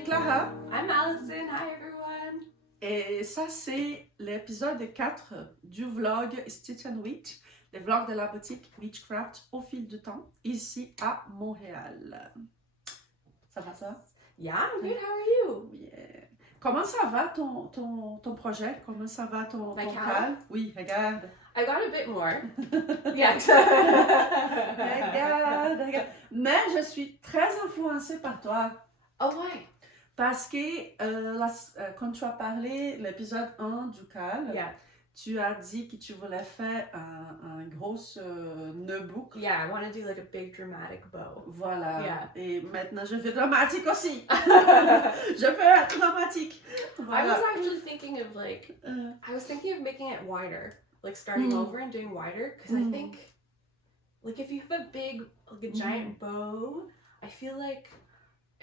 suis Clara. I'm Allison. Hi everyone. Et ça, c'est l'épisode 4 du vlog Stitch and Witch, le vlog de la boutique Witchcraft au fil du temps, ici à Montréal. Ça va ça? Yeah, I'm good. How are you? Yeah. Comment ça va ton projet? Comment ça va ton cal? Oui, regarde. I got a bit more. Yeah. Regarde. Mais je suis très influencée par toi. Oh, why? Parce que quand tu as parlé l'épisode 1 du cal, Yeah. tu as dit que tu voulais faire un gros nœud boucle. Yeah, I want to do like a big dramatic bow. Voilà. Yeah. Et maintenant, je fais dramatique aussi. Je fais dramatique. Voilà. I was actually thinking of I was thinking of making it wider, like starting over and doing wider, because I think, like if you have a big, like a giant bow, I feel like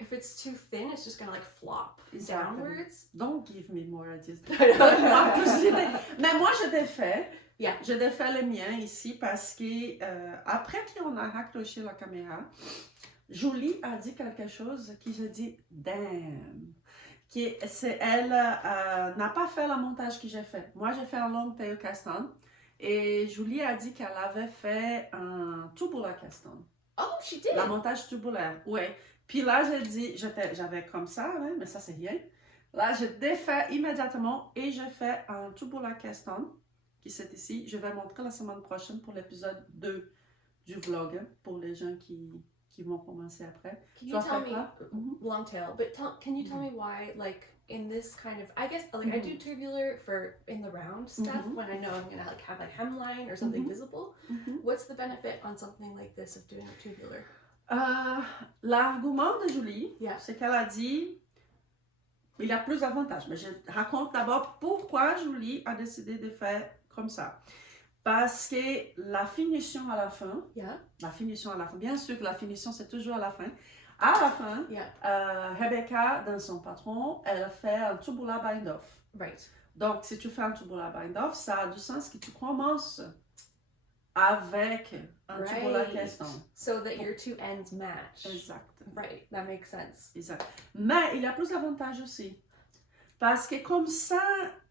if it's too thin, it's just gonna like flop downwards. Don't give me more ideas. Yeah. Mais moi, je défais. Yeah. Je défais le mien ici parce que après qu'on a raccroché la caméra, Julie a dit quelque chose qui je dis damn. Elle n'a pas fait le montage que j'ai fait. Moi, j'ai fait un long tail castan et Julie a dit qu'elle avait fait un tubular castan. Oh, she did. Le montage tubulaire, oui. Puis là, j'avais comme ça, hein, mais ça, c'est rien. Là, je défais immédiatement et je fais un tubular castan, qui c'est ici. Je vais montrer la semaine prochaine pour l'épisode 2 du vlog, hein, pour les gens qui vont commencer après. Can you tell me, long tail, but can you tell me why, like, in this kind of, I guess, like, I do tubular for in the round stuff when I know I'm gonna like have a hemline or something visible. What's the benefit on something like this of doing a tubular? L'argument de Julie, Yeah. c'est qu'elle a dit, il y a plus d'avantages, mais je raconte d'abord pourquoi Julie a décidé de faire comme ça. Parce que la finition à la fin, bien sûr que la finition c'est toujours à la fin. À la fin, Rebecca, dans son patron, elle a fait un tubular bind-off. Right. Donc, si tu fais un tubular bind-off, ça a du sens que tu commences avec un tubular castan. So that your two ends match. Exact. Right, that makes sense. Exact. Mais il y a plus d'avantages aussi. Parce que comme ça,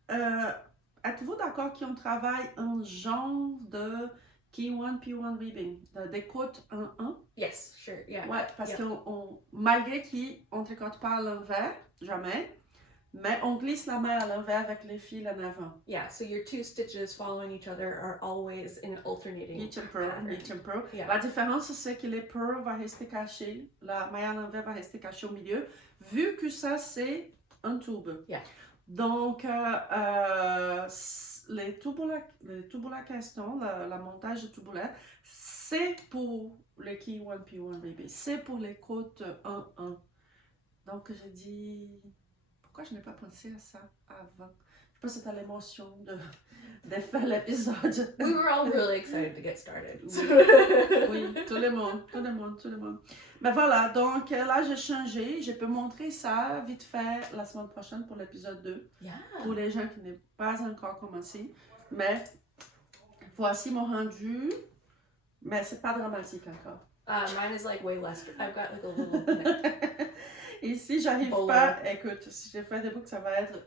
êtes-vous d'accord qu'on travaille un genre de K1, P1 ribbing, d'écoute 1-1? Yes, sure, yeah. Ouais, parce que malgré qu'on ne tricote pas à l'envers, jamais, mais on glisse la main à l'envers avec les fils en avant. Yeah, so your two stitches following each other are always in an alternating pattern. Yeah. La différence, c'est que les purls va rester caché, la main à l'envers va rester cachée au milieu, vu que ça, c'est un tube. Yeah. Donc, les tubular castons, le montage tubulaire, c'est pour le K1, P1 baby. C'est pour les côtes 1-1. Donc, j'ai dit, pourquoi je n'ai pas pensé à ça avant? Je pense que c'était l'émotion de faire l'épisode. We were all really excited to get started. Oui, tout le monde. Mais voilà, donc là, j'ai changé. Je peux montrer ça vite fait la semaine prochaine pour l'épisode 2. Yeah. Pour les gens qui n'ont pas encore commencé. Mais voici mon rendu. Mais c'est pas dramatique encore. Mine is like way less. I've got like a little... Et si j'arrive pas, écoute, si je fais des boucles, ça va être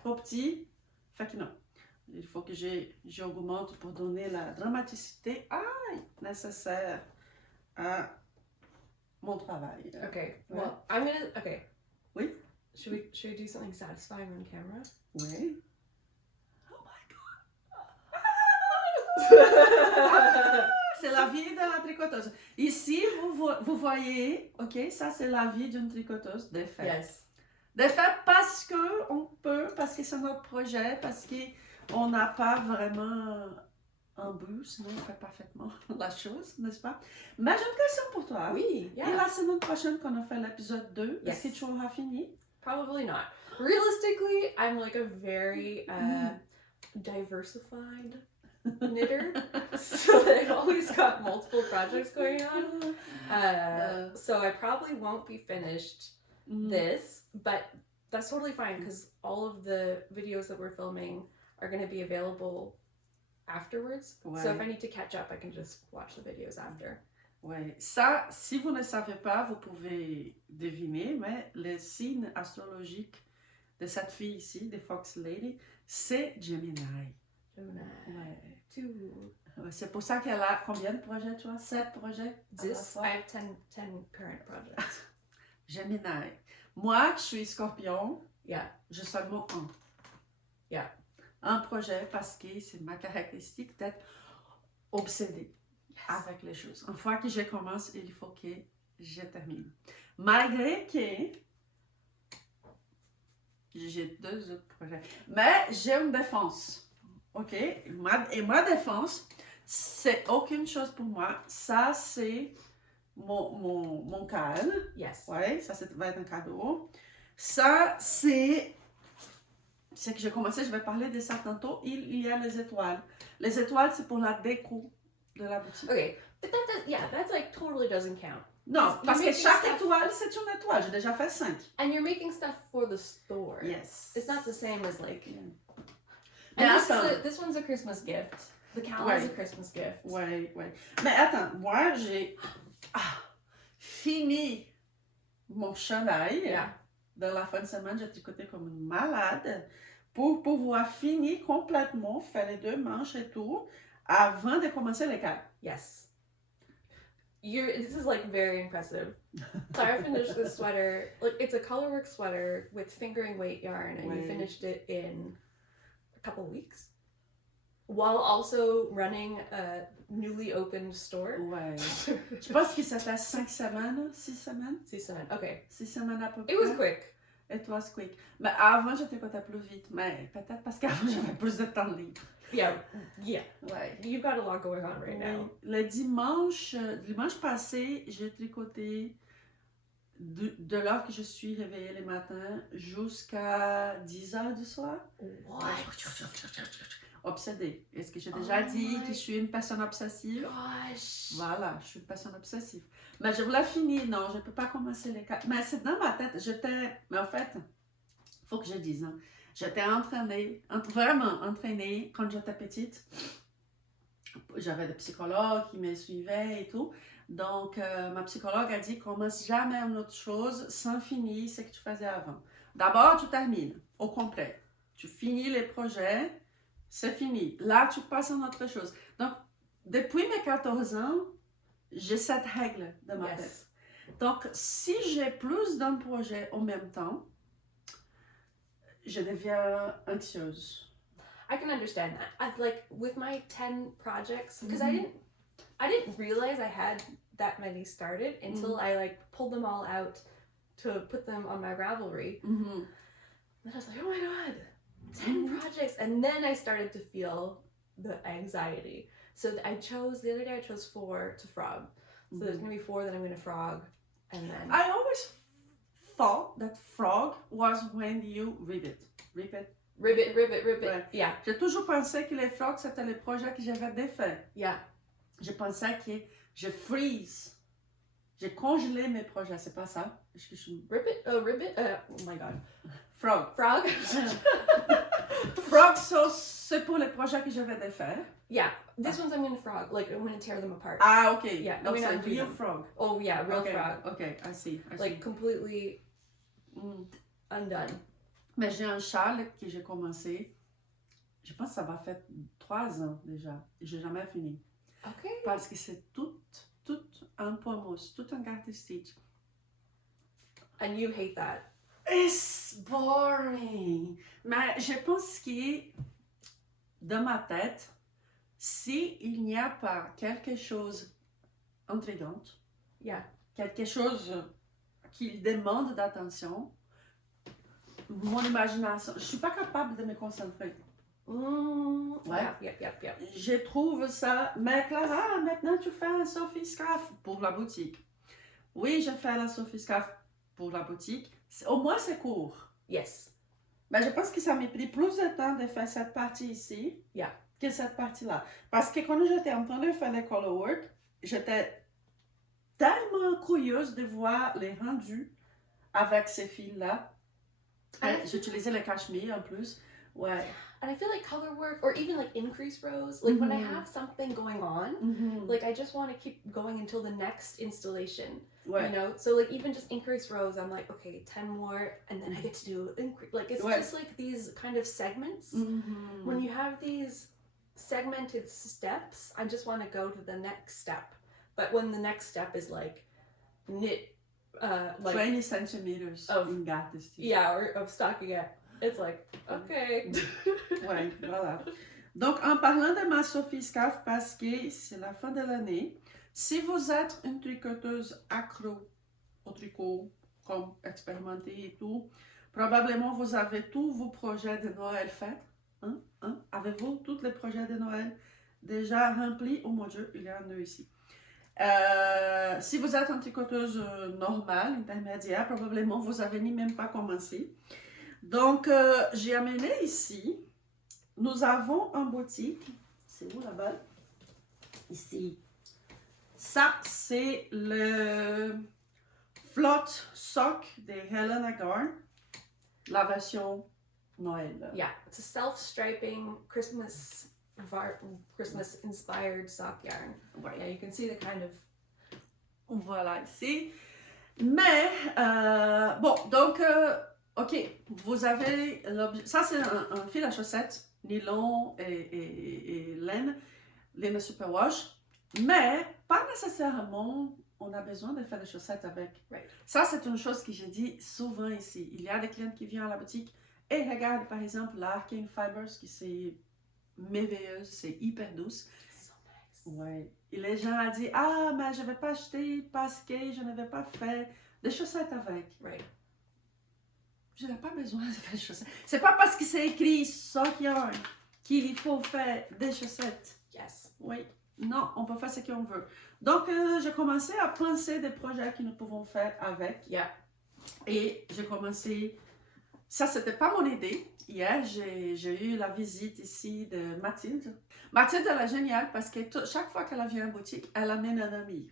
trop petit. Fait que non. Il faut que j'augmente pour donner la dramaticité nécessaire à mon travail. Okay, well, I'm gonna, okay. Oui? Should we do something satisfying on camera? Oui. Oh my God! C'est la vie de la tricoteuse. Ici, vous voyez, ok, ça c'est la vie d'une tricoteuse défaite. Yes. Défaite parce qu'on peut, parce que c'est notre projet, parce qu'on n'a pas vraiment un but, sinon on fait parfaitement la chose, n'est-ce pas? Mais j'ai une question pour toi. Oui, yeah. Et la semaine prochaine, quand on fait l'épisode 2, Yes. est-ce que tu auras fini? Probably not. Realistically, I'm like a very diversified knitter, so I've always got multiple projects going on. So I probably won't be finished this, but that's totally fine because all of the videos that we're filming are going to be available afterwards. Ouais. So if I need to catch up, I can just watch the videos after. Ouais. Ça, si vous ne savez pas, vous pouvez deviner, mais le signe astrologique de cette fille ici, de Fox Lady, c'est Gemini. Gemini. Ouais. 2. C'est pour ça qu'elle a combien de projets, tu vois? 7 projets? 10. I have 10 current projects. Gemini. Moi, je suis Scorpion. Yeah. J'ai seulement un. Yeah. Un projet parce que c'est ma caractéristique d'être obsédée avec les choses. Une fois que je commence, il faut que je termine. Malgré que j'ai 2 autres projets. Mais j'ai une défense. OK? Et ma défense, c'est aucune chose pour moi. Ça, c'est mon calme. Yes. Ouais, ça va être un cadeau. Ça, c'est que j'ai commencé, je vais parler de ça tantôt. Il y a les étoiles. Les étoiles, c'est pour la déco de la boutique. Okay, but that's like totally doesn't count. Non, parce que chaque étoile, c'est une étoile. J'ai déjà fait 5. And you're making stuff for the store. Yes. It's not the same as like... Mais And attends. this one's a Christmas gift. The cow is a Christmas gift. Ouais. Mais attends, moi, j'ai fini mon chandail. Yeah. Dans la fin de semaine, j'ai tricoté comme une malade pour pouvoir finir complètement, faire les 2 manches et tout, avant de commencer les cadres. Yes. This is like very impressive. So I finished this sweater. Like it's a colorwork sweater with fingering weight yarn, and you finished it in a couple weeks, while also running a newly opened store. Ouais. Je pense que ça fait 5 semaines, 6 semaines. 6 semaines. Okay. 6 semaines à peu près. It was quick. It was quick. Mais avant, je tricotais plus vite. Mais peut-être parce qu'avant, j'avais plus de temps libre. Yeah. Ouais. You've got a lot going on right now. Le dimanche passé, j'ai tricoté de l'heure que je suis réveillée le matin jusqu'à 10h du soir. What? Obsédée. Est-ce que j'ai déjà dit que je suis une personne obsessive? Gosh. Voilà, je suis une personne obsessive. Mais je voulais finir. Non, je ne peux pas commencer les 4. Mais c'est dans ma tête. Mais en fait, il faut que je dise, hein, j'étais vraiment entraînée quand j'étais petite. J'avais des psychologues qui me suivaient et tout. Donc, ma psychologue a dit, commence jamais une autre chose sans finir ce que tu faisais avant. D'abord, tu termines au complet. Tu finis les projets, c'est fini. Là, tu passes à une autre chose. Donc, depuis mes 14 ans, j'ai cette règle dans ma tête. Donc, si j'ai plus d'un projet en même temps, je deviens anxieuse. I can understand that. I've like with my 10 projects because I didn't realize I had that many started until I like pulled them all out to put them on my Ravelry. And I was like, oh my god, 10 projects. And then I started to feel the anxiety. So the other day I chose 4 to frog. So there's gonna be 4 that I'm gonna frog, and then I always thought that frog was when you ribbit. ribbit. Ouais. Yeah. J'ai toujours pensé que les frogs, c'était les projets que j'avais défaits. Yeah. Je pensais que je freeze. J'ai congelé mes projets, c'est pas ça? Est-ce que je suis... Ribbit? Oh, ribbit? Oh my god. Frog. Frog? Frog, c'est pour les projets que j'avais défaits. Yeah. This one's I'm gonna frog. Like, I'm gonna tear them apart. Ah, ok. Yeah, Donc, I'm c'est gonna do real them. frog. Oh, yeah, real frog. Ok, I see. Like, completely undone. Mais j'ai un châle que j'ai commencé, je pense que ça va faire 3 ans déjà, et j'ai jamais fini. Okay. Parce que c'est tout un point mousse, tout un garter stitch. And you hate that. It's boring! Mais je pense que dans ma tête, s'il n'y a pas quelque chose d'intrigant, Yeah. quelque chose qui demande d'attention, mon imagination, je suis pas capable de me concentrer. Ouais. Yep. Je trouve ça. Mais Clara, maintenant tu fais un Sophie Scarf pour la boutique. Oui, je fais la Sophie Scarf pour la boutique. Au moins c'est court. Yes. Mais je pense que ça m'a pris plus de temps de faire cette partie ici que cette partie-là. Parce que quand j'étais en train de faire le colorwork, j'étais tellement curieuse de voir les rendus avec ces fils-là. J'utilisais le cachemire en plus. Ouais. And I feel like color work, or even like increase rows, like when I have something going on, like I just want to keep going until the next installation, you know? So like even just increase rows, I'm like, okay, 10 more, and then I get to do increase. Like it's just like these kind of segments. When you have these segmented steps, I just want to go to the next step. But when the next step is like knit, like 20 centimeters of garters. Yeah, or of stockinette. It's like, okay. Ouais, voilà. Donc, en parlant de ma Sophie Scarf, parce que c'est la fin de l'année, si vous êtes une tricoteuse accro au tricot, comme expérimentée et tout, probablement vous avez tous vos projets de Noël faits. Hein? Avez-vous tous les projets de Noël déjà remplis? Oh mon Dieu, il y en a ici. Si vous êtes une tricoteuse normale, intermédiaire, probablement vous n'avez ni même pas commencé. Donc, j'ai amené ici, nous avons en boutique, c'est où là-bas? Ici. Ça, c'est le Flotte Sock de Helena Garn, la version Noël. Yeah, it's a self-striping Christmas inspired sock yarn. Ouais. Yeah, you can see the kind of... Voilà, ici. Mais, bon, donc... OK, vous avez l'objet. Ça, c'est un fil à chaussettes, nylon et laine superwash. Mais pas nécessairement, on a besoin de faire des chaussettes avec. Right. Ça, c'est une chose que j'ai dit souvent ici. Il y a des clientes qui viennent à la boutique et regardent, par exemple, la Arcane Fibers, qui c'est merveilleuse, c'est hyper douce. So nice. Ouais. Et les gens ont dit, ah, mais je ne vais pas acheter parce que je n'avais pas fait des chaussettes avec. Right. Je n'ai pas besoin de faire des chaussettes. C'est pas parce que c'est écrit sock yarn qu'il faut faire des chaussettes. Yes. Oui. Non, on peut faire ce qu'on veut. Donc, j'ai commencé à penser des projets que nous pouvons faire avec. Yeah. Et j'ai commencé... Ça, c'était pas mon idée. Hier, j'ai eu la visite ici de Mathilde. Mathilde, elle est géniale parce que chaque fois qu'elle vient en boutique, elle amène un ami.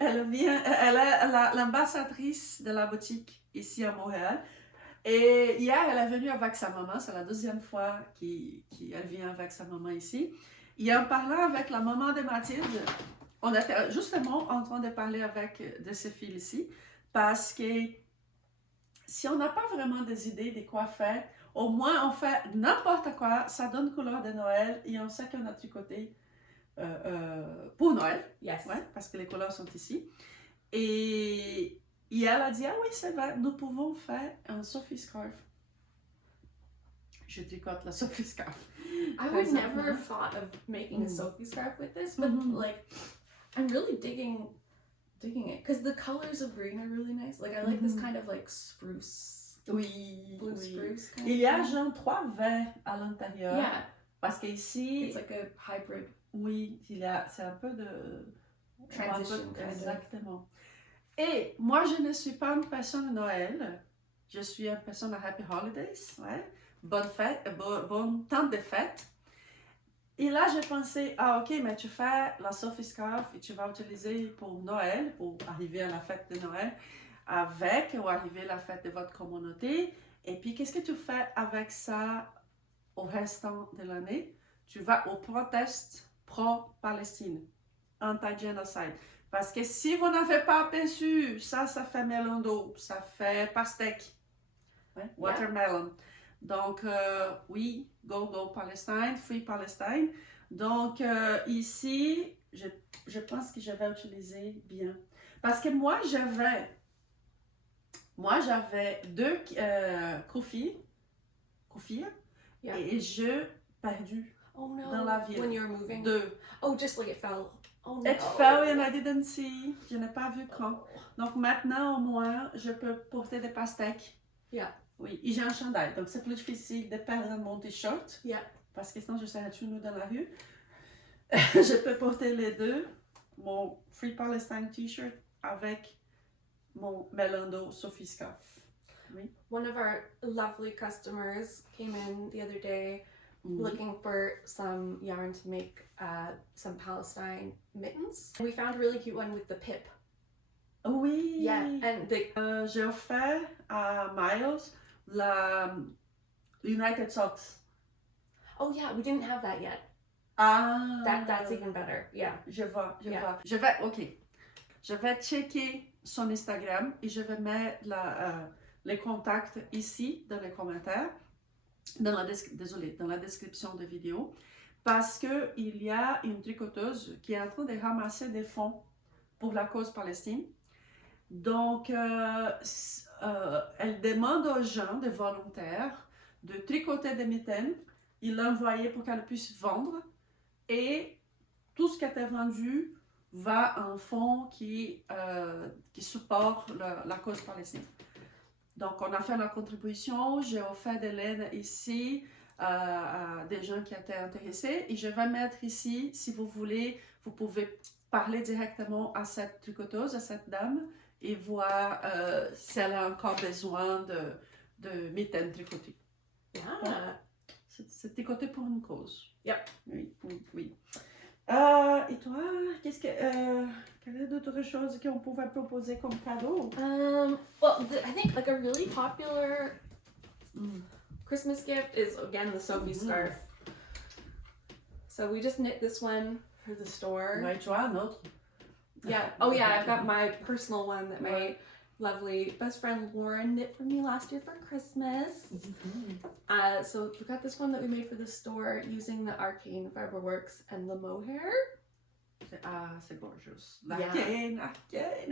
Elle est l'ambassadrice de la boutique ici à Montréal. Et hier, elle est venue avec sa maman. C'est la deuxième fois qu'elle vient avec sa maman ici. Et en parlant avec la maman de Mathilde, on était justement en train de parler de ces filles ici. Parce que si on n'a pas vraiment des idées de quoi faire, au moins on fait n'importe quoi. Ça donne couleur de Noël et on sait qu'on a tricoté pour Noël. Yes. Ouais, parce que les couleurs sont ici. Et elle a dit, ah oui, c'est vrai, nous pouvons faire un Sophie Scarf. Je tricote la Sophie Scarf. I would never have thought of making a Sophie scarf with this, but like, I'm really digging it because the colors of green are really nice. Like, I like this kind of like spruce. Oui. Blue spruce kind Il y a genre 3 verts à l'intérieur. Yeah. Parce qu'ici... It's like a hybrid. Oui, c'est un peu de... Transition. Exactement. Et moi, je ne suis pas une personne de Noël. Je suis une personne de Happy Holidays. Ouais. Bonne fête, bon temps de fête. Et là, j'ai pensé, ah ok, mais tu fais la Sophie Scarf et tu vas utiliser pour Noël, pour arriver à la fête de Noël, ou arriver à la fête de votre communauté. Et puis, qu'est-ce que tu fais avec ça au restant de l'année? Tu vas au protest pro-Palestine, anti-genocide. Parce que si vous n'avez pas aperçu, ça fait melon d'eau, ça fait pastèque, ouais? Watermelon. Donc, oui, go Palestine, free Palestine. Donc, ici, je pense que je vais utiliser bien. Parce que moi, j'avais 2 kufiyeh et je perdu dans la ville. When you're moving? 2. Oh, just like it fell. Oh no. It fell and I didn't see. Je n'ai pas vu quand. Donc maintenant, au moins, je peux porter des pastèques. Yeah. Oui, et j'ai un chandail. Donc c'est plus difficile de perdre mon t-shirt. Yeah. Parce que sinon, je serais tout nu dans la rue. Je peux porter les deux. Mon Free Palestine t-shirt avec mon Melando Sophie Scarf. Oui. One of our lovely customers came in the other day looking for some yarn to make some Palestine mittens. We found a really cute one with the pip. Oui. Yeah, and j'ai offert à Miles United Socks. Oh yeah, we didn't have that yet. Ah. That's even better. Yeah. Je vois. Je vais checker son Instagram et je vais mettre les contacts ici dans les commentaires, dans la description de vidéo, parce qu'il y a une tricoteuse qui est en train de ramasser des fonds pour la cause Palestine. Donc, elle demande aux gens, des volontaires, de tricoter des mitaines et l'envoyer pour qu'elle puisse vendre. Et tout ce qui a été vendu va en fonds qui supporte la cause palestinienne. Donc, on a fait la contribution, j'ai offert des laines ici à des gens qui étaient intéressés et je vais mettre ici, si vous voulez, vous pouvez parler directement à cette tricoteuse, à cette dame et voir si elle a encore besoin de mitaines tricotées. Yeah. C'est tricoté pour une cause. Yep. Oui. Et toi, quelle est d'autres choses qu'on pouvait proposer comme cadeau? I think like a really popular Christmas gift is again the Sophie scarf. So we just knit this one for the store. Ouais, tu as un autre. Yeah. Oh yeah, I've got my personal one that my lovely best friend Lauren knit for me last year for Christmas. Mm-hmm. So we got this one that we made for the store using the Arcane Fiberworks and the mohair. C'est gorgeous. Arcane,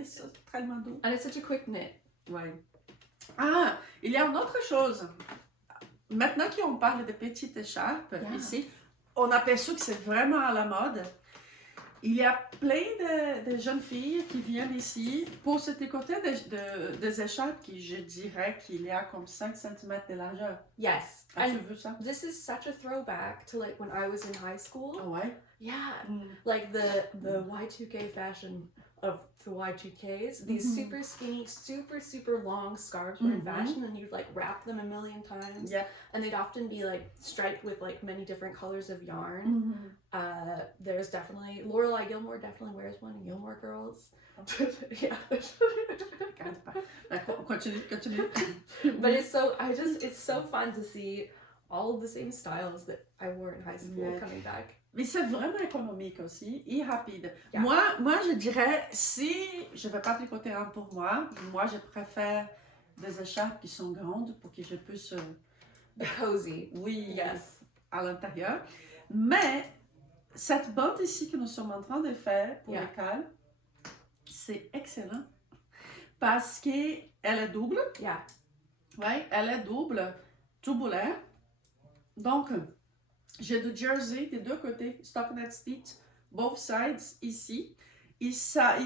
c'est tellement doux. And it's such a quick knit. Ouais. Ah, il y a une autre chose. Maintenant qu'on parle de petites écharpes ici, on a aperçu que c'est vraiment à la mode. Il y a plein de jeunes filles qui viennent ici pour se tricoter des écharpes qui, je dirais, qu'il y a comme 5 cm de largeur. Yes. As-tu vu ça? This is such a throwback to like when I was in high school. Oh, ouais? Yeah. Like the Y2K fashion of the Y2Ks. These super skinny, super long scarves were in fashion and you'd like wrap them a million times. Yeah. And they'd often be like striped with like many different colors of yarn. There's definitely, Lorelai Gilmore definitely wears one in Gilmore Girls. Yeah. Continue. But it's so fun to see all of the same styles that I wore in high school coming back. Mais c'est vraiment économique aussi et rapide. Yeah. Moi, je dirais, si je ne vais pas tricoter un pour moi, je préfère des écharpes qui sont grandes pour que je puisse... cozy. Oui, yes. À l'intérieur. Mais cette bande ici que nous sommes en train de faire pour le cal, c'est excellent parce qu'elle est double. Yeah. Oui, elle est double, tubulaire. Donc, j'ai du jersey des deux côtés, stockinette stitch, both sides ici. Et ça,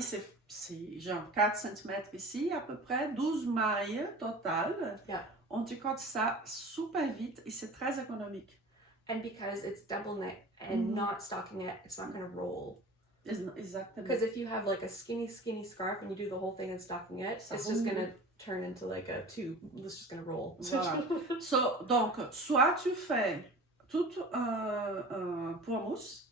c'est genre 4 cm ici, à peu près, 12 mailles total. Yeah. On tricote ça super vite et c'est très économique. And because it's double knit and not stockinette, it's not going to roll. Exactly. Because if you have like a skinny scarf and you do the whole thing in stockinette, it's just going to turn into like a tube. It's just going to roll. Voilà. Donc, soit tu fais tout un point mousse,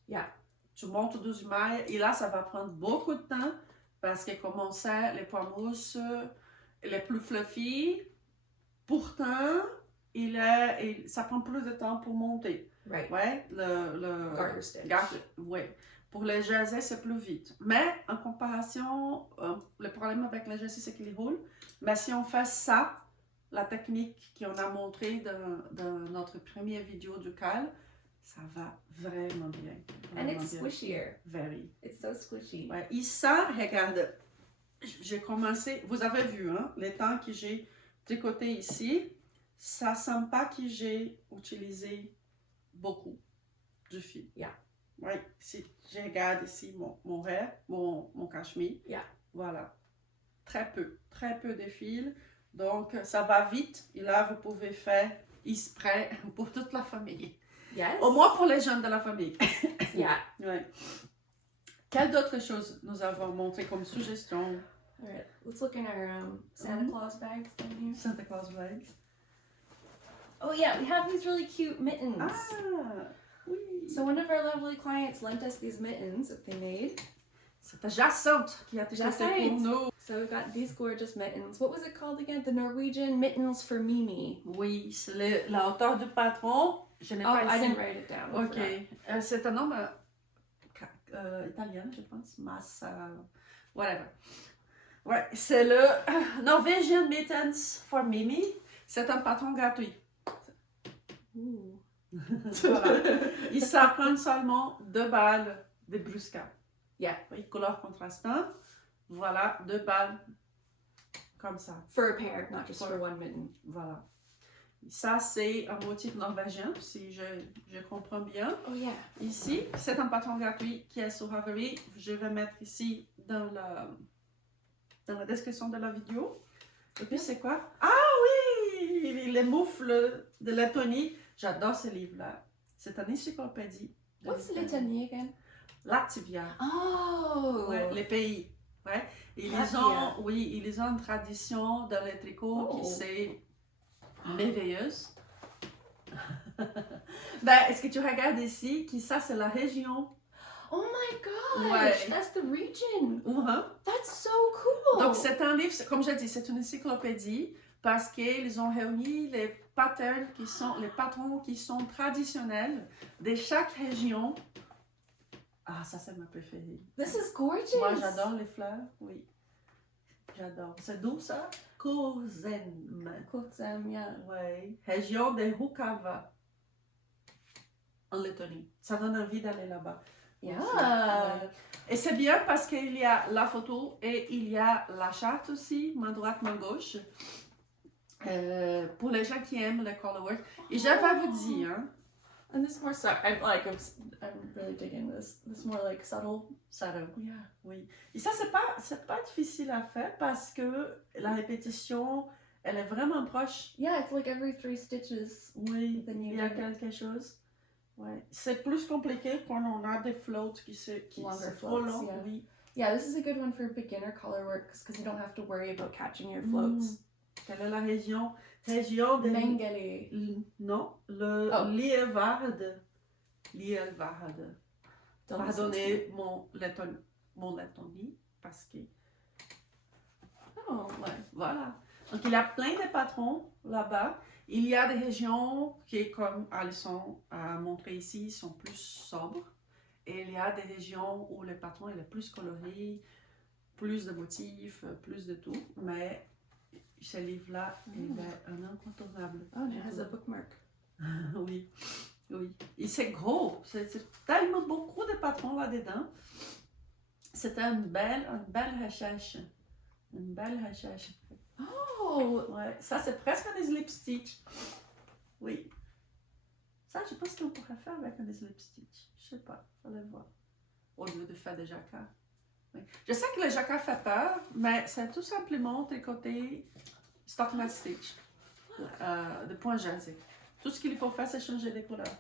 tu montes 12 mailles et là, ça va prendre beaucoup de temps parce que comme on sait, les pois mousses, les plus fluffy, pourtant, ça prend plus de temps pour monter. Right. Ouais, le garter stitch. Ouais. Pour les jerseys, c'est plus vite. Mais en comparaison, le problème avec les jerseys, c'est qu'ils roulent. Mais si on fait ça, la technique qu'on a montrée dans notre première vidéo du cal, ça va vraiment bien. And it's squishier. Very. It's so squishy. Ouais. Et ça, regarde, j'ai commencé, vous avez vu, hein, les temps que j'ai tricoté ici, ça sent pas que j'ai utilisé beaucoup du fil. Yeah. Oui, si je regarde ici mon rêve, mon cachemire, voilà, très peu de fil, donc ça va vite et là vous pouvez faire exprès pour toute la famille. Yes. Au moins pour les jeunes de la famille. Yeah. Ouais. Quelles d'autres choses nous avons montré comme suggestion? All right, let's look in our Santa Claus bags down here. Santa Claus bags. Oh yeah, we have these really cute mittens. Ah, oui. So one of our lovely clients lent us these mittens that they made. C'était Jacinthe qui a tricoté pour nous. So we got these gorgeous mittens. What was it called again? The Norwegian Mittens for Mimi. Oui, c'est la hauteur du patron. Je n'ai pas ici. I didn't write it down. Ok. C'est un nom italien, je pense. Massa. Whatever. Ouais, c'est le Norwegian Mittens for Mimi. C'est un patron gratuit. Ooh. Voilà. Ils s'apprennent seulement 2 balles de brusca. Yeah. Oui, couleur contrastant. Voilà, 2 balles. Comme ça. For a pair, not just for one mitten. Voilà. Ça, c'est un motif norvégien, si je comprends bien. Oh yeah. Ici, c'est un patron gratuit qui est sur Ravelry. Je vais mettre ici dans la description de la vidéo. Et puis, c'est quoi? Ah oui! Les moufles de Lettonie. J'adore ce livre-là. C'est une encyclopédie. What's Lettonie again? Latvia. Oh! Ouais, les pays. Ouais. Ils ont une tradition de les tricots qui c'est merveilleuse. Ben, est-ce que tu regardes ici, qui ça, c'est la région? Oh my gosh! Ouais. That's the region! Uh-huh. That's so cool! Donc, c'est un livre, comme je dis, c'est une encyclopédie parce qu'ils ont réuni les patterns les patrons qui sont traditionnels de chaque région. Ah, ça, c'est ma préférée. This is gorgeous! Moi, j'adore les fleurs, oui. J'adore. C'est d'où ça? Kurzem. Kurzem, yeah. Oui. Région de Hukava. En Lettonie. Ça donne envie d'aller là-bas. Yeah! Ouais. Et c'est bien parce qu'il y a la photo et il y a la charte aussi, main droite, main gauche. Pour les gens qui aiment le colorwork. Et je vais vous dire, hein, And this more subtle. I'm really digging this. This more like subtle. Subtle. Yeah, oui. Et ça, c'est pas difficile à faire parce que la répétition, elle est vraiment proche. Yeah, it's like every 3 stitches. Oui, Then il y a quelque chose. Ouais. C'est plus compliqué quand on a des floats qui sont trop longs. Yeah. Oui. Yeah, this is a good one for beginner colorwork because you don't have to worry about catching your floats. Quelle est la région? Région de... Mengele. Non, le Liévarde. Liévarde. Pardonnez mon Lettonie, parce que... Oh. Ouais, voilà. Donc, il y a plein de patrons là-bas. Il y a des régions qui, comme Alison a montré ici, sont plus sobres. Et il y a des régions où le patron est plus coloré, plus de motifs, plus de tout. Mais ce livre-là, il est un incontournable. Oh, it has a bookmark. Oui, oui. Et c'est gros. C'est tellement beaucoup de patrons là-dedans. C'était une belle recherche. Une belle recherche. Oh! Ouais, ça c'est presque un slip stitch. Oui. Ça, je pense qu'on pourrait faire avec un slip stitch. Je sais pas, fallait voir. Au lieu de faire des jacquards. Oui. Je sais que le jacquard fait peur, mais c'est tout simplement tricoter stockinette stitch de point jersey. Tout ce qu'il faut faire, c'est changer les couleurs.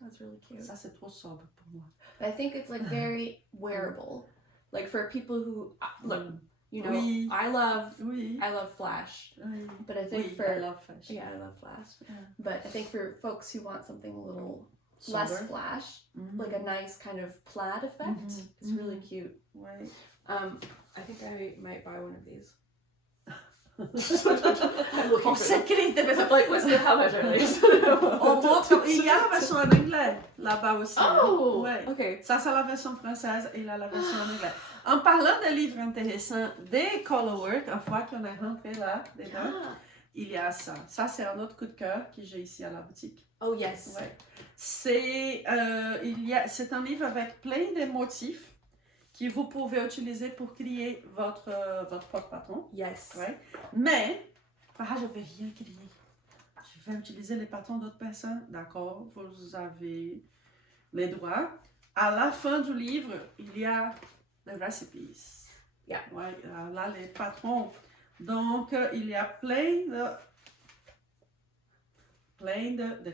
That's really cute. Ça, c'est trop sobre pour moi. But I think it's like very wearable. Like for people who look, you know, Oui. I love Oui. flash. Oui. But I think Oui, I love flash. yeah, I love flash. Yeah. But I think for folks who want something a little less flash, like a nice kind of plaid effect, it's really cute. Ouais. I think I might buy one of these. On s'écrit de façon. Like, how much are these? On montre, il y a la version en anglais là-bas aussi. Oh! Ouais. Okay. Ça, c'est la version française et là, la version en anglais. En parlant de livres intéressants, des colorwork, une fois qu'on est rentré là, dedans, il y a ça. Ça, c'est un autre coup de cœur que j'ai ici à la boutique. Oh, yes. Ouais. C'est un livre avec plein de motifs que vous pouvez utiliser pour créer votre propre patron. Yes. Ouais. Mais, je vais rien créer. Je vais utiliser les patrons d'autres personnes. D'accord, vous avez les droits. À la fin du livre, il y a les recipes. Yeah. Ouais, là, les patrons. Donc, il y a plein de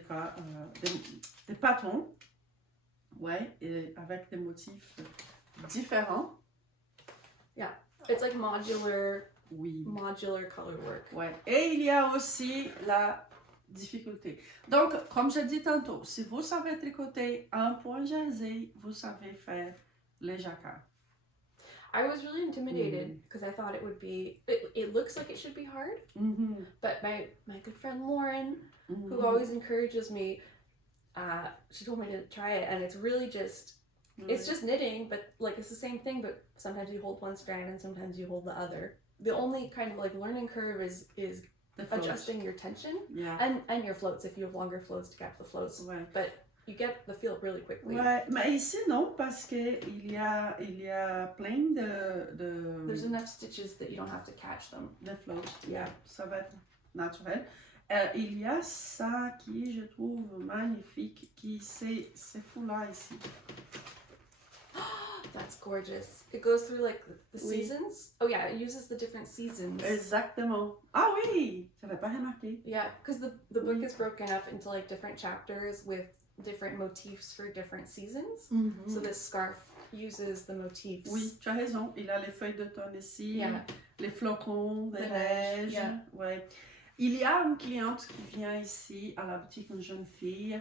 patrons. Ouais, et avec des motifs différents. Yeah, it's like modular color work. Ouais. Et il y a aussi la difficulté. Donc, comme je dis tantôt, si vous savez tricoter un point jersey, vous savez faire les jacquards. I was really intimidated because I thought it would be, it looks like it should be hard, but my good friend Lauren, who always encourages me, she told me to try it, and it's really just, it's just knitting, but like it's the same thing, but sometimes you hold one strand and sometimes you hold the other. The only kind of like learning curve is adjusting your tension and your floats if you have longer floats to cap the floats. Ouais. But you get the feel really quickly. Ouais, mais ici non, parce que il y a plein de There's enough stitches that you don't have to catch them. De floats, yeah, ça va être naturel. Il y a ça qui, je trouve, magnifique, qui c'est foulard ici. That's gorgeous. It goes through like the seasons. Oh yeah, it uses the different seasons. Exactement. Ah oui, j'avais pas remarqué. Yeah, because the book is broken up into like different chapters with different motifs for different seasons. So this scarf uses the motifs. Oui, tu as raison. Il a les feuilles d'automne ici, les flocons de neige. Yeah. Ouais. Il y a une cliente qui vient ici à la boutique, une jeune fille,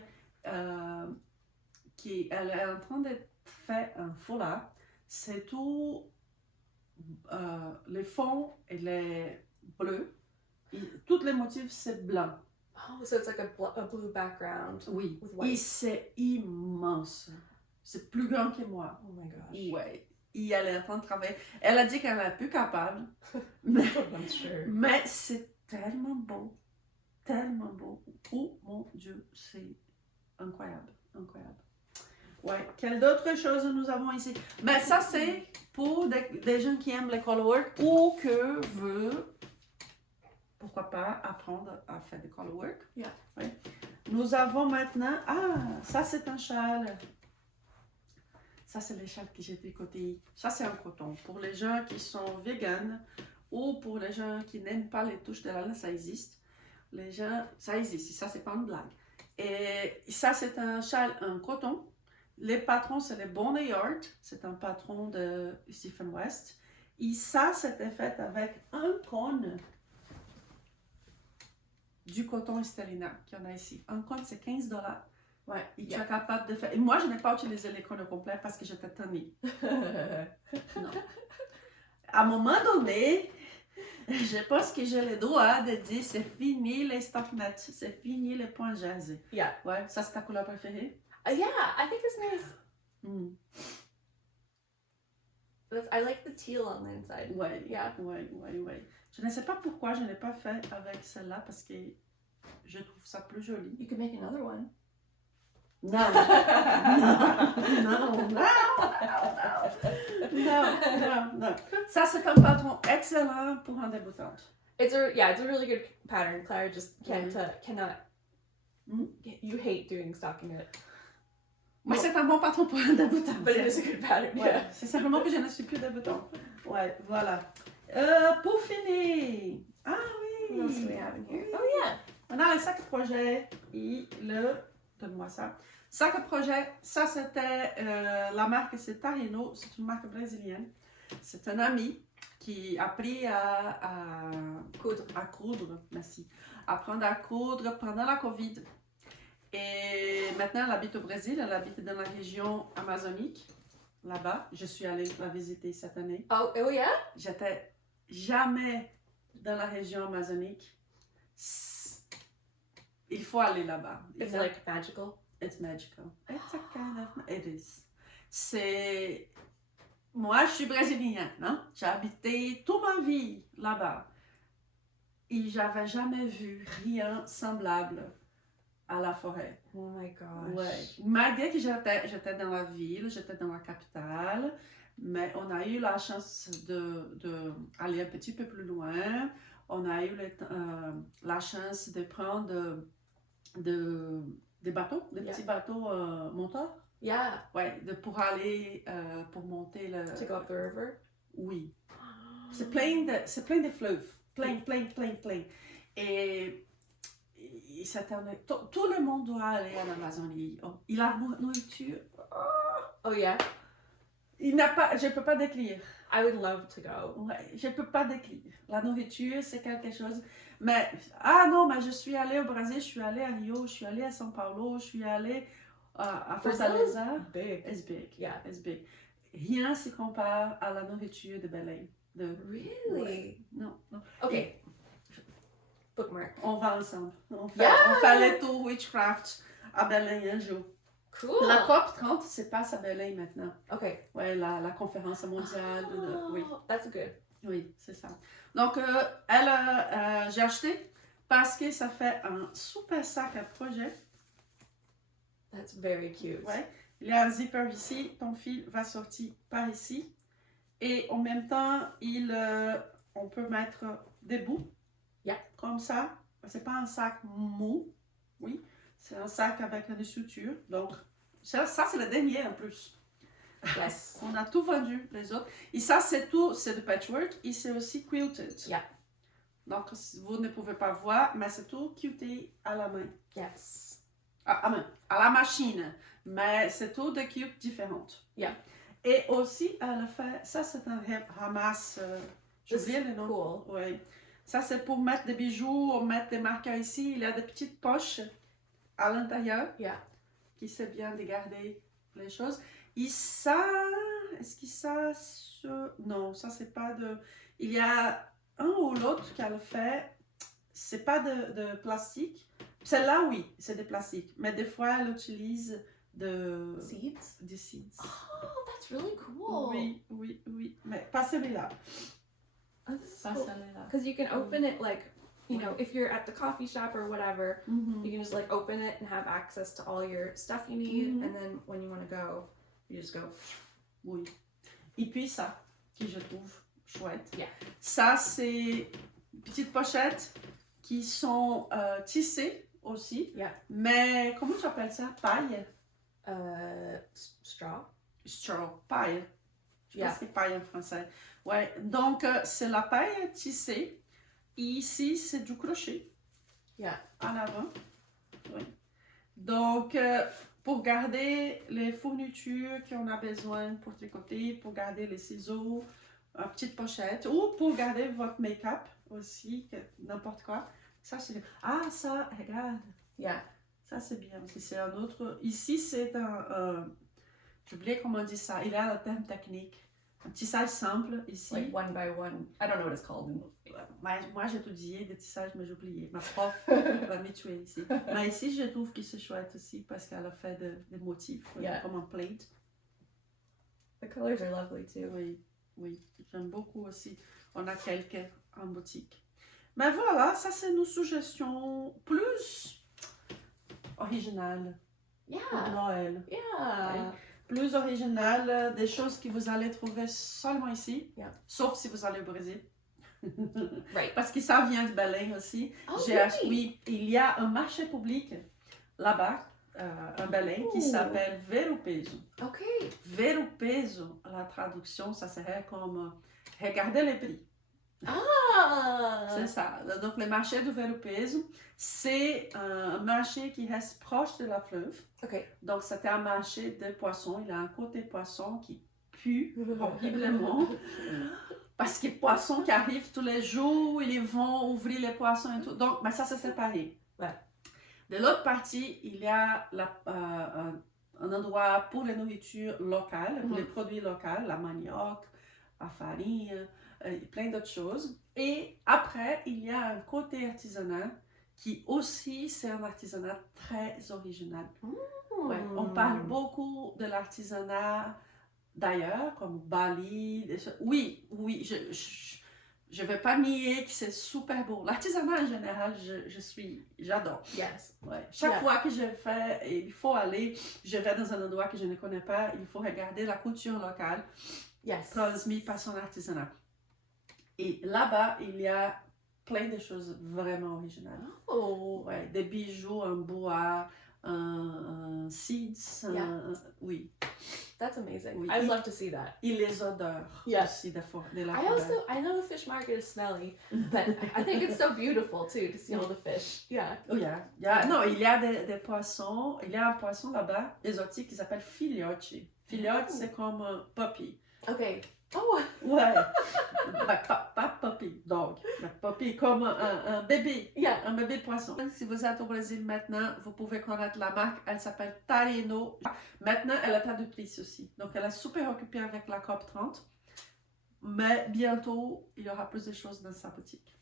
qui elle est en train de faire un foulard. C'est tout, les fonds et les bleus. Tous les motifs, c'est blanc. Oh, so it's like a blue background. Oui. With white. Et c'est immense. C'est plus grand que moi. Oh my gosh. Ouais. Et elle est en train de travailler. Elle a dit qu'elle n'est plus capable. Mais, I'm sure. mais c'est tellement beau. Tellement beau. Oh mon Dieu, c'est incroyable. Incroyable. Ouais. Quelle d'autres choses nous avons ici? Mais ça, c'est pour des gens qui aiment le colorwork ou que veulent, pourquoi pas, apprendre à faire du colorwork. Yeah. Ouais. Nous avons maintenant... Ah, ça, c'est un châle. Ça, c'est les châles que j'ai tricotés. Ça, c'est un coton. Pour les gens qui sont véganes ou pour les gens qui n'aiment pas les touches de la laine, ça existe. Les gens, ça existe. Ça, c'est pas une blague. Et ça, c'est un châle en coton. Les patrons, c'est les Boneyard. C'est un patron de Stephen West. Et ça, c'était fait avec un cône du coton Estelina qu'il y en a ici. Un cône, c'est $15. Ouais, et tu es capable de faire. Et moi, je n'ai pas utilisé les cônes complets parce que j'étais tannée. Non. À un moment donné, je pense que j'ai le droit de dire c'est fini les stockinettes, c'est fini les points jasés. Yeah. Ouais, ça c'est ta couleur préférée? Yeah, I think it's nice. I like the teal on the inside. Ouais, yeah. Ouais. Je ne sais pas pourquoi je n'ai pas fait avec celle-là parce que je trouve ça plus joli. You could make another one. Non. Ça, c'est un patron excellent pour un débutant. It's a really good pattern. Claire just cannot. You hate doing stockinette. Mais c'est un bon patron pour un débutant. But it is a good pattern. Ouais. Yeah. C'est simplement que je ne suis plus débutant. Ouais, voilà. Pour finir. Ah oui. What else do we have in here? Oh yeah. On a le sac projet et le. Donne-moi ça. Sac projet, ça c'était la marque, c'est Tarino, c'est une marque brésilienne. C'est un ami qui a appris à coudre, merci. Apprendre à coudre pendant la COVID. Et maintenant, elle habite au Brésil, elle habite dans la région amazonique, là-bas. Je suis allée la visiter cette année. Oh yeah? J'étais jamais dans la région amazonique. Il faut aller là-bas. It's like magical. It's magical. It's a kind of... It is. C'est... Moi, je suis brésilienne, non? J'ai habité toute ma vie là-bas. Et j'avais jamais vu rien semblable à la forêt. Oh my gosh. Ouais. Malgré que j'étais dans la ville, j'étais dans la capitale, mais on a eu la chance d'aller un petit peu plus loin. On a eu la chance de prendre des bateaux, des petits bateaux monteurs. Yeah. Ouais, pour aller, pour monter le... To go up the river? Oui. C'est plein de fleuves. Plein. Et tout le monde doit aller en Amazonie. Il a nourriture. Oh yeah? Je ne peux pas décrire. I would love to go. Ouais, je ne peux pas décrire. La nourriture, c'est quelque chose. Mais, mais je suis allée au Brésil, je suis allée à Rio, je suis allée à São Paulo, je suis allée à Fortaleza. Big. It's big. Yeah. It's big. rien ne se compare à la nourriture de Belém. Really? Ouais. Non. Okay. Bookmark. On va ensemble. On fait le tour Witchcraft à Belém un jour. Cool. La COP 30 se passe à Belém maintenant. Okay. Ouais, la conférence mondiale. Oui. That's good. Oui, c'est ça. Donc, j'ai acheté parce que ça fait un super sac à projet. That's very cute. Ouais. Il y a un zipper ici, ton fil va sortir par ici. Et en même temps, on peut mettre des bouts. Yeah. Comme ça. C'est pas un sac mou. Oui. C'est un sac avec une structure. Donc, ça c'est le dernier en plus. Yes. On a tout vendu, les autres. Et ça, c'est tout, c'est de patchwork et c'est aussi quilted. Yeah. Donc, vous ne pouvez pas voir, mais c'est tout quilté à la main. Yes. À la machine. Mais c'est tout de quiltes différentes. Yeah. Et aussi, elle fait, ça c'est un ramasse, je oublié le nom. Cool. Oui. Ça c'est pour mettre des bijoux, mettre des marqueurs ici. Il y a des petites poches à l'intérieur. Yeah. Qui c'est bien de garder les choses. Et ça, est-ce que ça, non, ça c'est pas de, il y a un ou l'autre qu'elle fait, c'est pas de plastique. Celle-là, oui, c'est de plastique. Mais des fois, elle utilise Seeds? Des seeds. Oh, that's really cool. Oui. Mais pas celui-là. That's Pas cool. celui-là. Because you can open it like, you know, if you're at the coffee shop or whatever, you can just like open it and have access to all your stuff you need. And then when you want to go, you just go. Oui. Et puis ça, que je trouve chouette. Yeah. Ça, c'est petites pochettes qui sont tissées aussi. Yeah. Mais comment tu appelles ça? Paille? Straw. Straw. Paille. Je Yeah. pense que c'est paille en français. Ouais. Donc, c'est la paille tissée. Et ici, c'est du crochet. Yeah. À l'avant. Oui. Donc, pour garder les fournitures qu'on a besoin pour tricoter, pour garder les ciseaux, une petite pochette, ou pour garder votre make-up aussi, n'importe quoi. Ça, c'est... Ah, ça, regarde. Yeah. Ça, c'est bien aussi. C'est un autre... Ici, c'est un... J'ai oublié comment on dit ça. Il a le terme technique. Un tissage simple, ici. Like one by one. I don't know what it's called. Moi, j'ai étudié des tissages, mais j'ai oublié. Ma prof va me tuer ici. Mais ici, je trouve que c'est chouette aussi parce qu'elle a fait des motifs, comme un plate. The colors are lovely too. Oui. J'aime beaucoup aussi. On a quelques en boutique. Mais voilà, ça, c'est nos suggestions plus originales pour Yeah. Noël. Yeah. Ouais. Plus originales, des choses que vous allez trouver seulement ici, sauf si vous allez au Brésil. Right. Parce que ça vient de Belém aussi. Oh, Oui, il y a un marché public là-bas, en Belém, qui s'appelle Ver o Peso. Okay. Ver o Peso, la traduction, ça serait comme regarder les prix. Ah! C'est ça. Donc, le marché de Ver o Peso, c'est un marché qui reste proche de la fleuve. Okay. Donc, c'était un marché de poissons. Il a un côté poisson qui pue horriblement. Parce que les poissons qui arrivent tous les jours, ils vont ouvrir les poissons et tout. Donc, mais ça, c'est séparé. Ouais. De l'autre partie, il y a un endroit pour les nourritures locales, pour les produits locaux, la manioc, la farine, plein d'autres choses. Et après, il y a un côté artisanal qui aussi, c'est un artisanat très original. Ouais, on parle beaucoup de l'artisanat d'ailleurs, comme Bali. Oui, je ne vais pas nier que c'est super beau. L'artisanat en général, j'adore. Yes. Ouais. Chaque fois que je fais, il faut aller, je vais dans un endroit que je ne connais pas, il faut regarder la couture locale transmise par son artisanat. Et là-bas, il y a plein de choses vraiment originales. Oh. Ouais, des bijoux en bois, un seeds, oui. That's amazing. Oui. I'd love to see that. Et les odeurs aussi de la I know the fish market is smelly, but I think it's so beautiful too to see all the fish. Yeah. Oh, non, il y a des poissons. Il y a un poisson là-bas, exotique, qui s'appelle filhote. Filhote, c'est comme puppy. Okay. Oh! Ouais. Pas puppy, dog. La puppy comme un bébé. Yeah. Un bébé poisson. Si vous êtes au Brésil maintenant, vous pouvez connaître la marque. Elle s'appelle Taino. Maintenant, elle est traductrice aussi. Donc, elle est super occupée avec la COP 30. Mais bientôt, il y aura plus de choses dans sa boutique.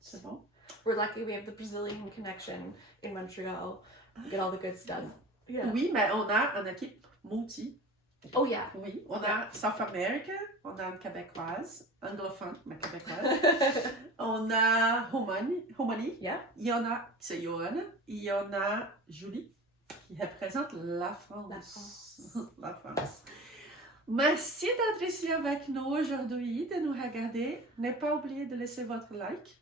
C'est bon? We're lucky we have the Brazilian connection in Montreal. We get all the good stuff. Yeah. Oui, mais on a une équipe multi. Oh yeah. Oui, on a South America, on a une québécoise, anglophone, mais québécoise. On a Homani. Yeah. Il y en a, c'est Johanna. Il y en a Julie, qui représente la France. La France. Merci d'être ici avec nous aujourd'hui, de nous regarder. N'oubliez pas de laisser votre like.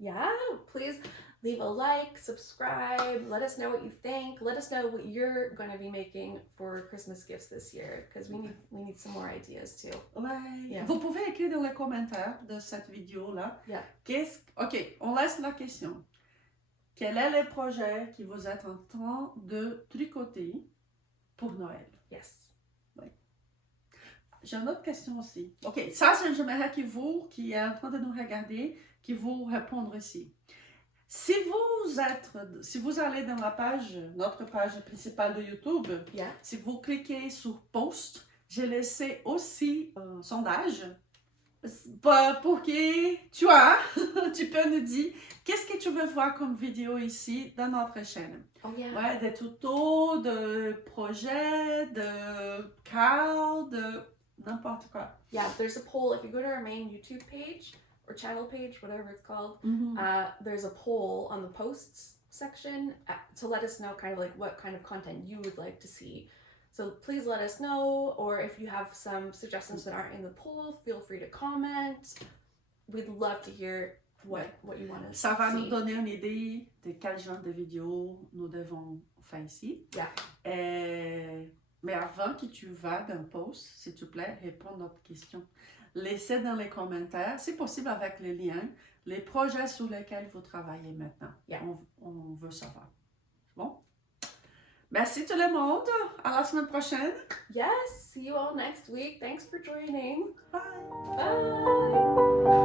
Yeah, please leave a like, subscribe, let us know what you think. Let us know what you're going to be making for Christmas gifts this year, because we need some more ideas too. Ouais. Yeah. Vous pouvez écrire dans les commentaires de cette vidéo-là. Yeah. OK, on laisse la question. Quel est le projet que vous êtes en train de tricoter pour Noël? Yes. Oui. J'ai une autre question aussi. OK, ça, j'aimerais que vous, qui êtes en train de nous regarder, qui vous répondre ici. Si vous allez dans la page, notre page principale de YouTube, Yeah. si vous cliquez sur Post, j'ai laissé aussi un sondage pour que tu peux nous dire qu'est-ce que tu veux voir comme vidéo ici dans notre chaîne. Oh yeah. Ouais, des tutos, de projets, de cartes, de n'importe quoi. Yeah, there's a poll. If you go to our main YouTube page, or channel page, whatever it's called, there's a poll on the posts section to let us know kind of like what kind of content you would like to see. So please let us know, or if you have some suggestions that aren't in the poll, feel free to comment. We'd love to hear what you want to see. Ça va nous donner une idée de quel genre de vidéo nous devons faire ici. Yeah. Mais avant que tu vas dans le post, s'il te plaît, réponds à notre question. Laissez dans les commentaires, si possible avec les liens, les projets sur lesquels vous travaillez maintenant. Yeah. On veut savoir. Bon? Merci tout le monde. À la semaine prochaine. Yes, see you all next week. Thanks for joining. Bye. Bye.